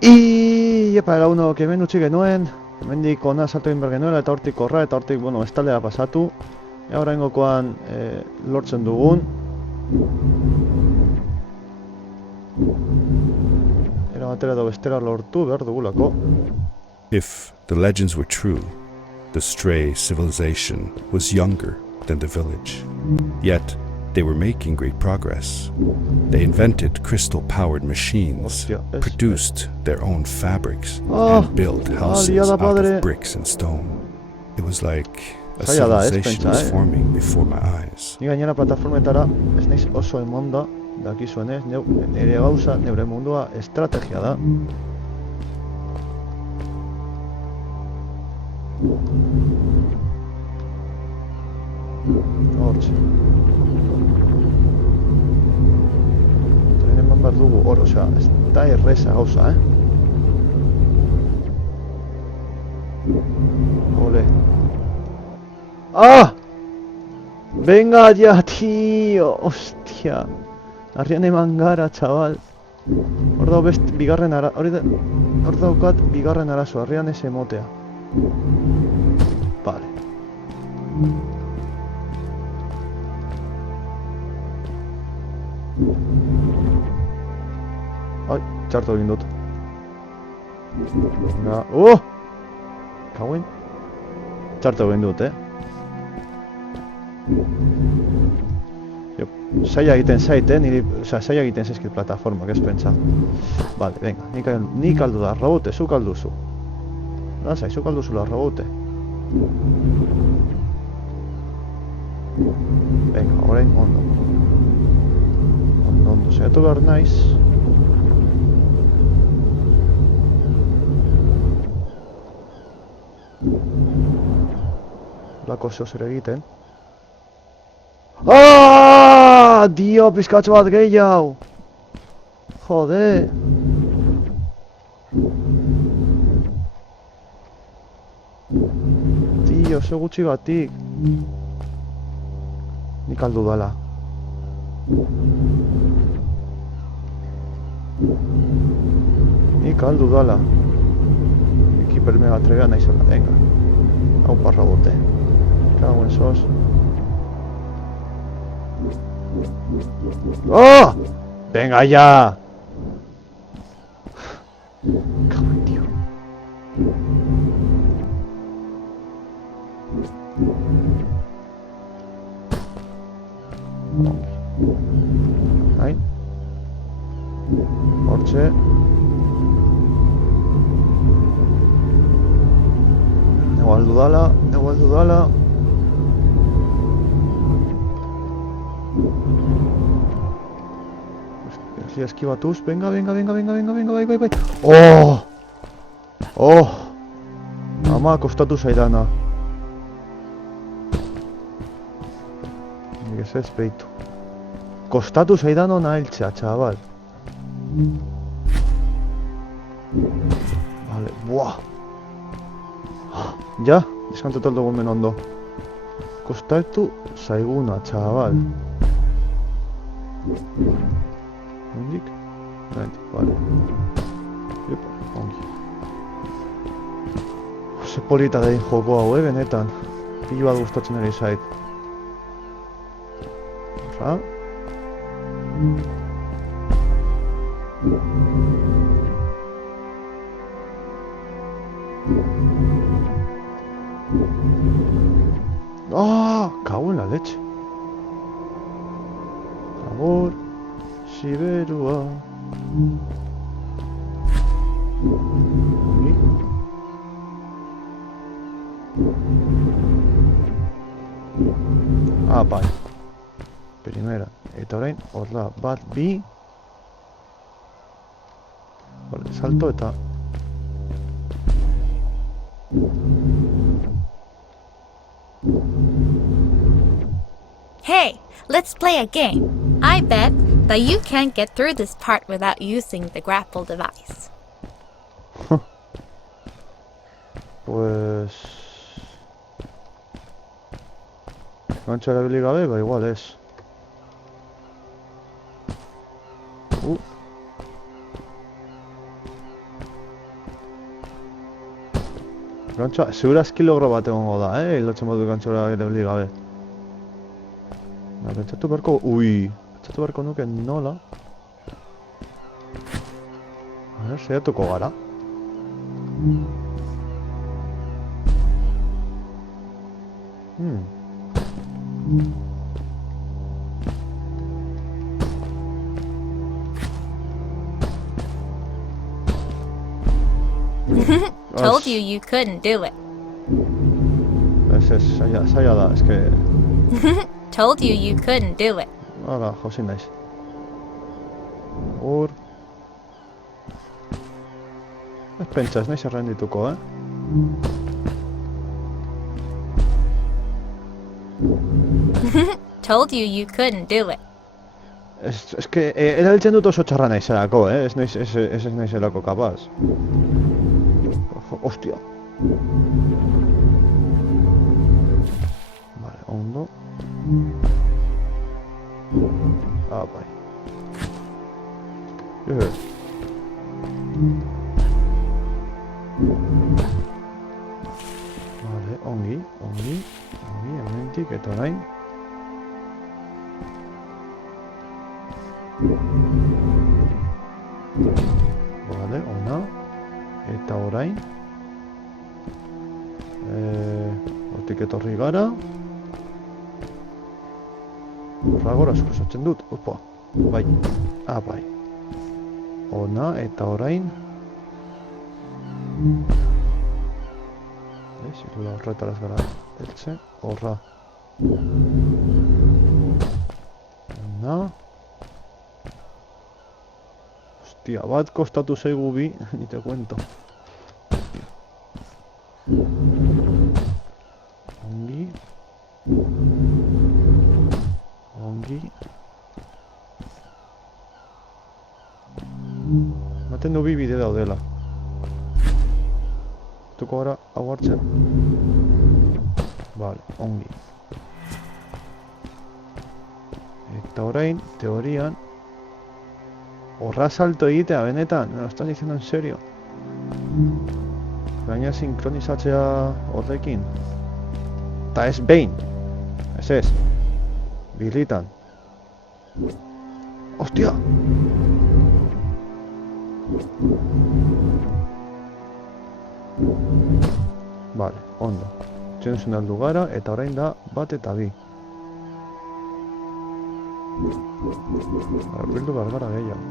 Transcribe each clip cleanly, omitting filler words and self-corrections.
Epa, launo, hemen utzi genuen, hemendik ona salto egin behar genuela, eta hortik korra, eta hortik, bueno, estaldera pasatu. Ea oraingokoan lortzen dugun. Era batera edo bestera lortu behar dugulako. If the legends were true, the stray civilization was younger than the village. Yet, they were making great progress. They invented crystal-powered machines, Hostia, produced their own fabrics, Oh, and built houses liada, out padre. of bricks and stone. It was like a Zaila da, civilization was pentsa, forming before my eyes. Ni gainera plataformetara ez naiz oso emonda, dakizuenez, nire gauza, neure mundua estrategia da. Hortxe. Tren eman behar dugu hor, osea, ez da erreza gauza, Ole. ¡Ah! ¡Venga ya, tío! ¡Hostia! Arrian eman gara, chaval. Hor dau best, bigarren ara... Hor daukat bigarren arazo, arrian ez emotea. Vale. Ai, txarto egin dut. Venga, Kauen. Txarto egin dut, Zaila egiten zaite, zaila egiten zaizkit plataformak, ez pentsa. Vale, venga, nik aldu da, robote, zuk alduzu. Lanzai, zuk alduzula, robote. Venga, orain ondo. Ondo, saiatu behar naiz. Lako zeo zer egiten. Aaaaaa! Dio, pizkatxo bat gehiago! Jode! Dio, ze gutxi batik. Nik aldu dala. Nik aldu dala. Nik hipermega trebea naizela, venga. Hau parra bote. Cago en sos. ¡Oh! ¡Venga ya! Cago en tío. Ahí. Hortxe. Igual dudala, igual dudala. Energia eskibatuz, venga, bai. Oh! Oh! Ama, kostatu zaidana. Nik ez ez behitu. Kostatu zaidano nahiltzea, txabal. Vale, buah! Ja, deskantu taldo gomen ondo. Kostatu zaiguna, txabal. Hendik? Hendik, vale. Epa, ongi. Ze polita da joko hau, benetan. Pilo bat gustatzen ari zait. Horra. ¡Ah! Cago en la leche. Amor, Siberua. Ah, bai. Primera. Eta orain, horla, bat, bi. Vale, salto eta... Hey, let's play a game. I bet that you can't get through this part without using the grapple device. Pues... Gantxa erabili gabe, ba igual ez. Gantxoa, segurazki logro bat egongo da, Hildotzen badu gantxora erabili gabe. Pentsatu beharko... Pentsatu beharko nuke nola. Saiatuko gara. Told you couldn't do it. Zaila da, eske... Told you couldn't do it. Hala, jauzi naiz. Ez pentsa, ez naiz errendituko, Told you couldn't do it. Ez que, erabiltzen dut oso txarra naizelako, Ez naizelako kapaz. Ostia. Vale, ondo. Bai. Vale, ongi, hemendik eta orain. Vale, ona. Eta orain. Hortik etorri gara. Horragora suposatzen dut, opa. Bai, bai. Ona, eta orain. Zirula horretaraz gara eltze, horra. Ona. Hostia, bat kostatu zaigu bi, ni te cuento. Ongi. Maten du bi bide daudela. Tuko gara hau hartzen. Vale, ongi. Eta orain, teorian, horra salto egitea, benetan, me lo estás diciendo en serio. Gaina sinkronizatzea horrekin. Ta ez behin. Ez. Bilitan. Hostia! Vale, ondo. Txentzun aldu gara, eta orain da bat eta bi. Bildu behar gara gehiago.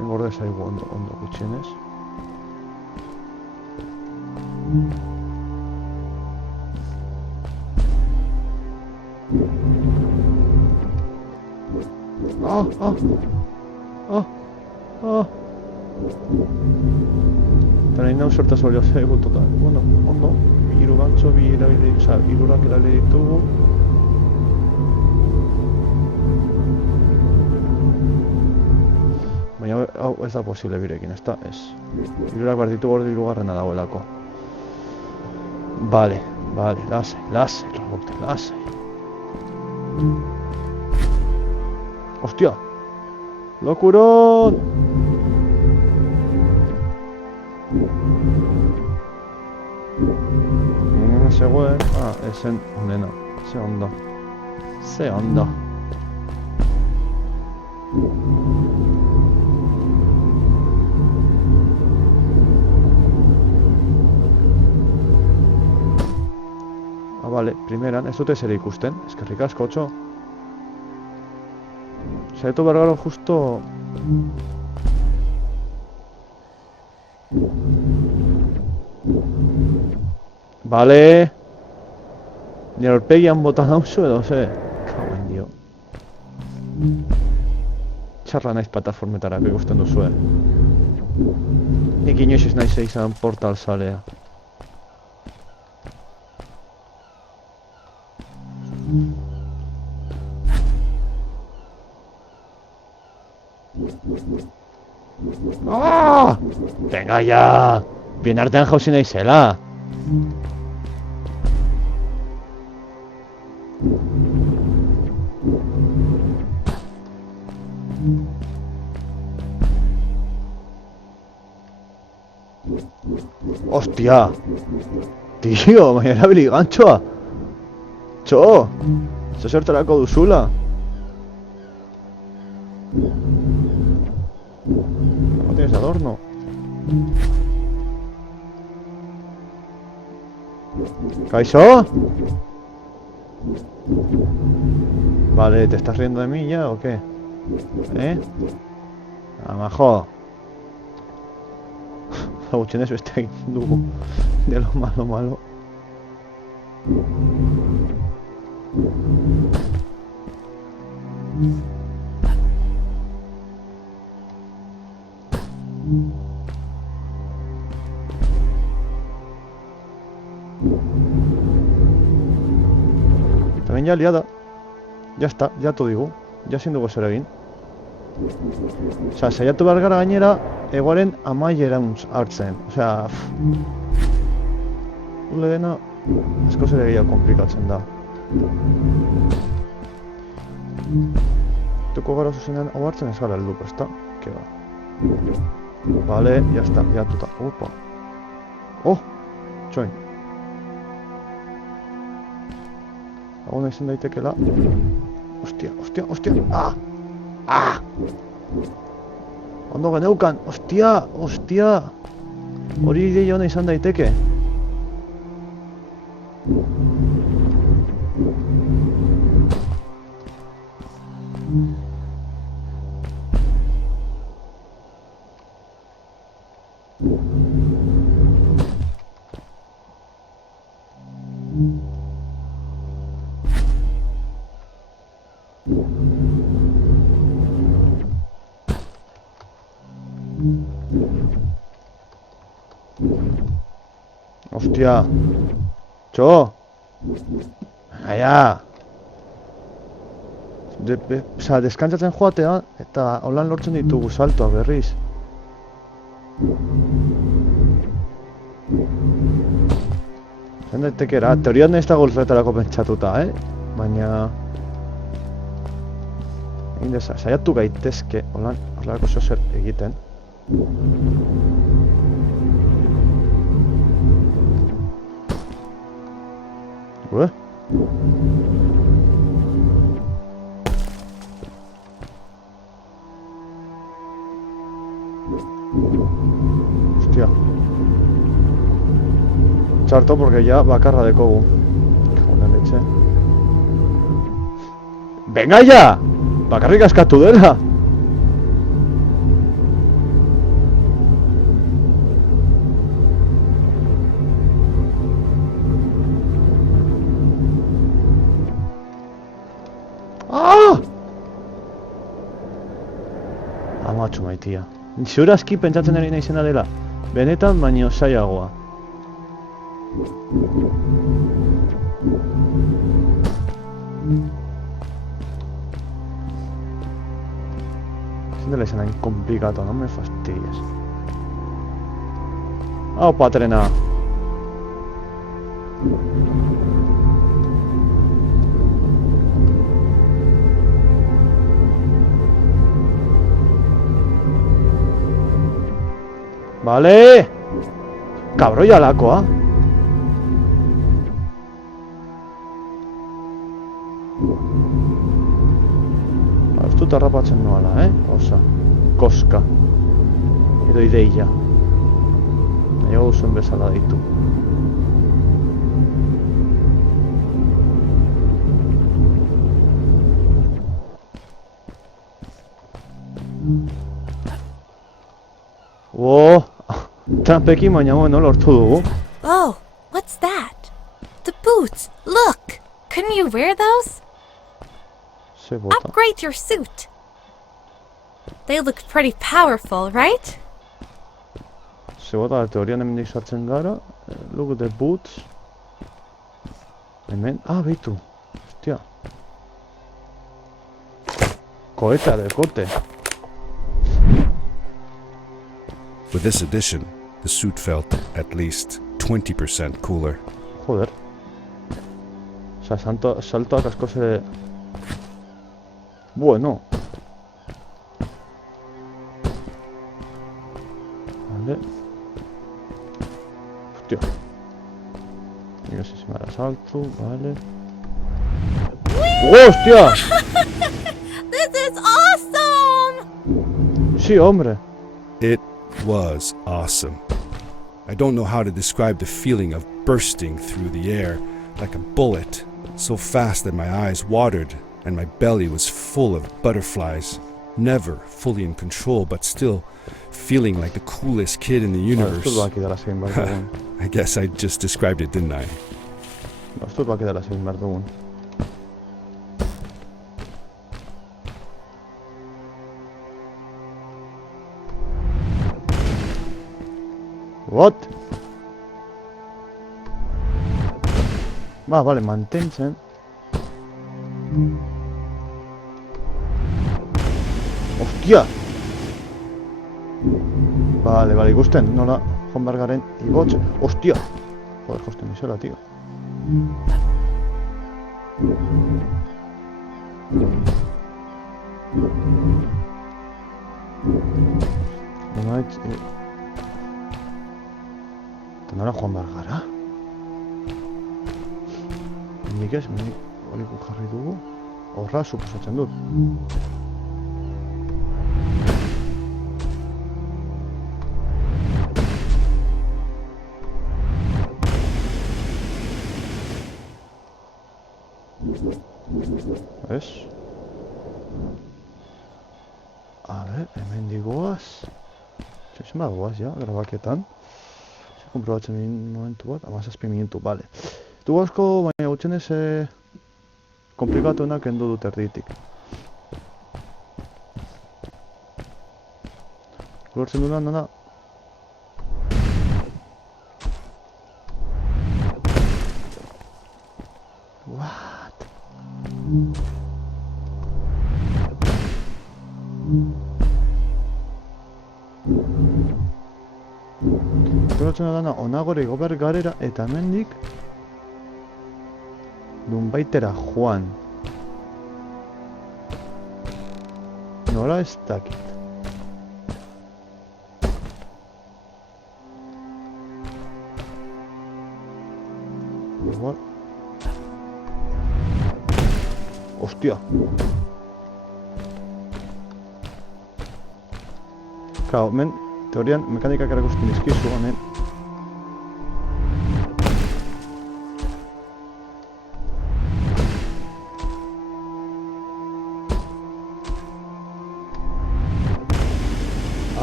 Engorde zaigu ondo gutxienez. Eta nahi nau zertaz hori zaigu total. Bueno, ondo, hiru gantzo, hirurak erabili ditugu. Baina hau ez da posible birekin, ez da? Ez. Hirurak behar ditugu hori hirugarrena dagoelako. Vale, lasai, robote, lasai. Hostia! Lokuron! Zegoen... esen honena. Ze onda. Vale, primeran, ez dute zer ikusten. Eskerrik asko, otxo. Zaitu bergaro justo... Vale. Nire aurpegian bota nauzu edo, ze? Kauen dio. Txarra naiz plataformetara ikusten duzue. Nik inoiz ez naiz izan portal zalea. Venga ya! Bien artean jauzi naizela! Hostia. Tío, baina erabili gantxoa. Txo. Zer zertarako duzula. No tienes adorno. ¿Kaixo? Vale, ¿te estás riendo de mí ya o qué? ¿Eh? Amajo. Gutxienez beste egin dugu. De lo malo. También ya liada. Ya está, ya to digu. Ja ezin dugu zer egin. Osea, saiatu behar gara gainera egoaren amaiera hartzen. Osea, dena asko zer gehiago komplikatzen da. Tuko gara zuzenean hau hartzen ez gara helduko, ezta? Que va. Vale, ya está, ya tuta. Opa. Oh, txoin. Aguna izan daitekela. Hostia. Ah! Ondo geneukan, hostia! Hori ideia hona izan daiteke. Hostia. Txo. Aia. Osa, deskantzatzen joatea eta holan lortzen ditugu saltoa berriz. Zen daitekera, teorian ez da golfetarako pentsatuta, baina... Saiatu gaitezke holan zer egiten. Hostia. Txarto, porque ya bakarra dekogu. Joder, leche. Venga ya! Bakarrik askatu dela! Amatxu maitia. Ziur aski pentsatzen ari naizena dela. Benetan baino zailagoa. Ezin dela izan hain komplikatu, no me fastidies. Hau patrena! Vale! Kabroia lakoa! Ez dut harrapatzen noala, Osa, koska. Edo ideia. Nahiago zuen bezala ditu. Whoa! Trampekin baina bueno lortu dugu. Oh, what's that? The boots! Look! Couldn't you wear those? Ze bota. Upgrade your suit! They look pretty powerful, right? Ze bota, teorian hemendik sartzen gara. Look at the boots. Hemen, behitu. Hostia. Koeta dekote. With this addition, the suit felt at least 20% cooler. Joder. Osa, saltoak asko ze... Bueno. Vale. salto, vale. ¡Oh, hostia! This is awesome! Sí, hombre. It was awesome. I don't know how to describe the feeling of bursting through the air like a bullet, so fast that my eyes watered and my belly was full of butterflies, never fully in control, but still feeling like the coolest kid in the Vale, universe. esto va a quedar así en Bardogun. I guess I just described it, didn't I? No, esto va a quedar así en Bardogun. What? Vale, manténse. ¡Hostia! Vale, ikusten, nola joan behar garen igotxe. ¡Hostia! Joder, josten izela, tío. Eta nola joan behar gara? Nik ez, hori jarri dugu. Horra, suposatzen dut. Ez? A ber, hemen digoaz. Txosen bat goaz, ja, grabakietan. Komprobatzen momentu bat, 17 minutu, bale. Du asko, baina gutxenez komplikatuenak kendu dut erditik. Lortzen duna, nona? What? Lortzen duna, onagore gober garera eta hemendik Dunbaitera joan. Nola ez dakit. Igual. Hostia. Claro, men, teorian mekanikak erakusten dizkizu, hemen.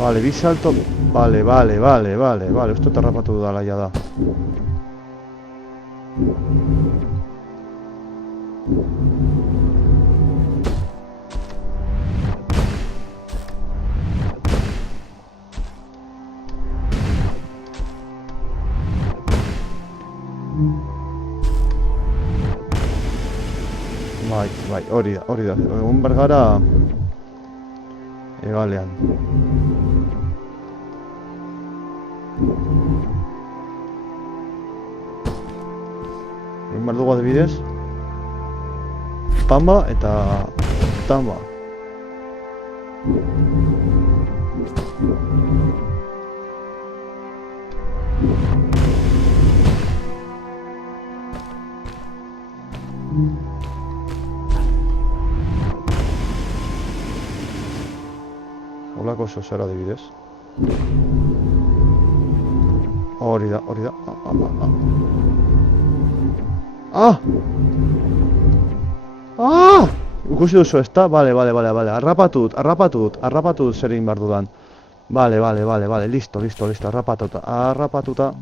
Vale, bi salto... Vale, uste tarrapatu dudala ja da. Bai, hori da. Egun bergara... Egalean. Egin behar dugu adibidez Pamba eta Tamba. Olako oso zer adibidez. Hori da. Ikusi duzu ezta? Bale. Arrapatu dut zer egin behar dudan. Bale, listo, arrapatuta.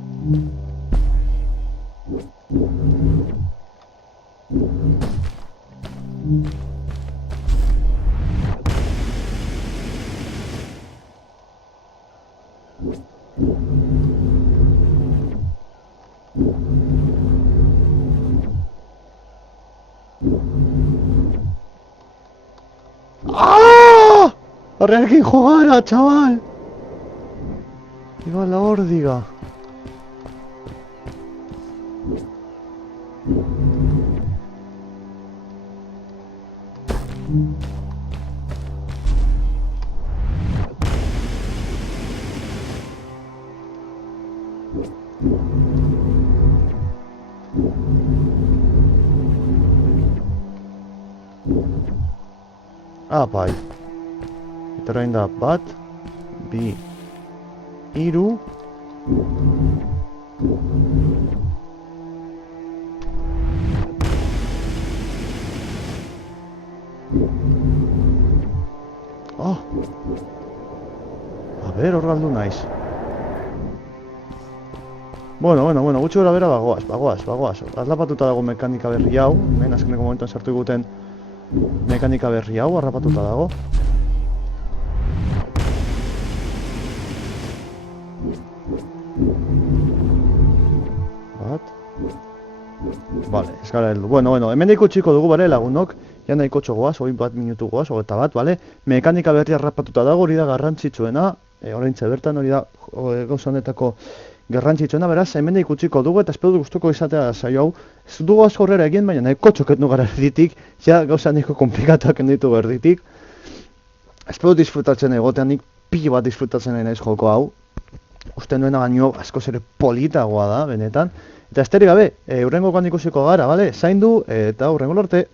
Horrekin jogara, chaval! Iba la órdiga. Bai. Eta orain da, 1, 2, 3... A ber, hor galdu naiz. Bueno, gutxi gora bera bagoaz. Harrapatuta dago mekanika berri hau, hemen azkeneko momentuan sartu eguten mekanika berri hau, harrapatuta dago. Vale, ez gara heldu. Bueno, hemen ikutsiko dugu, bale, lagunok. Ja nahiko txogoaz, 1 minutu goaz, 21, bale. Mekanika berri harrapatuta dago, hori da garrantzitsuena. Oraintxe bertan hori da gauza honetako garrantzitsuena, beraz, hemen ikutsiko dugu eta espero gustuko izatea saio hau. Ez dugu asko aurrera egin, baina nahiko txoketu gara erditik, ja gauza nahiko komplikatuak enditu erditik. Espero disfrutatzen egotean, nik pilo bat disfrutatzen nahi naiz joko hau. Uste nuena baino askoz ere politagoa da, benetan. Eta esterik gabe, hurrengokoan ikusiko gara, bale? Zaindu eta hurrengo arte.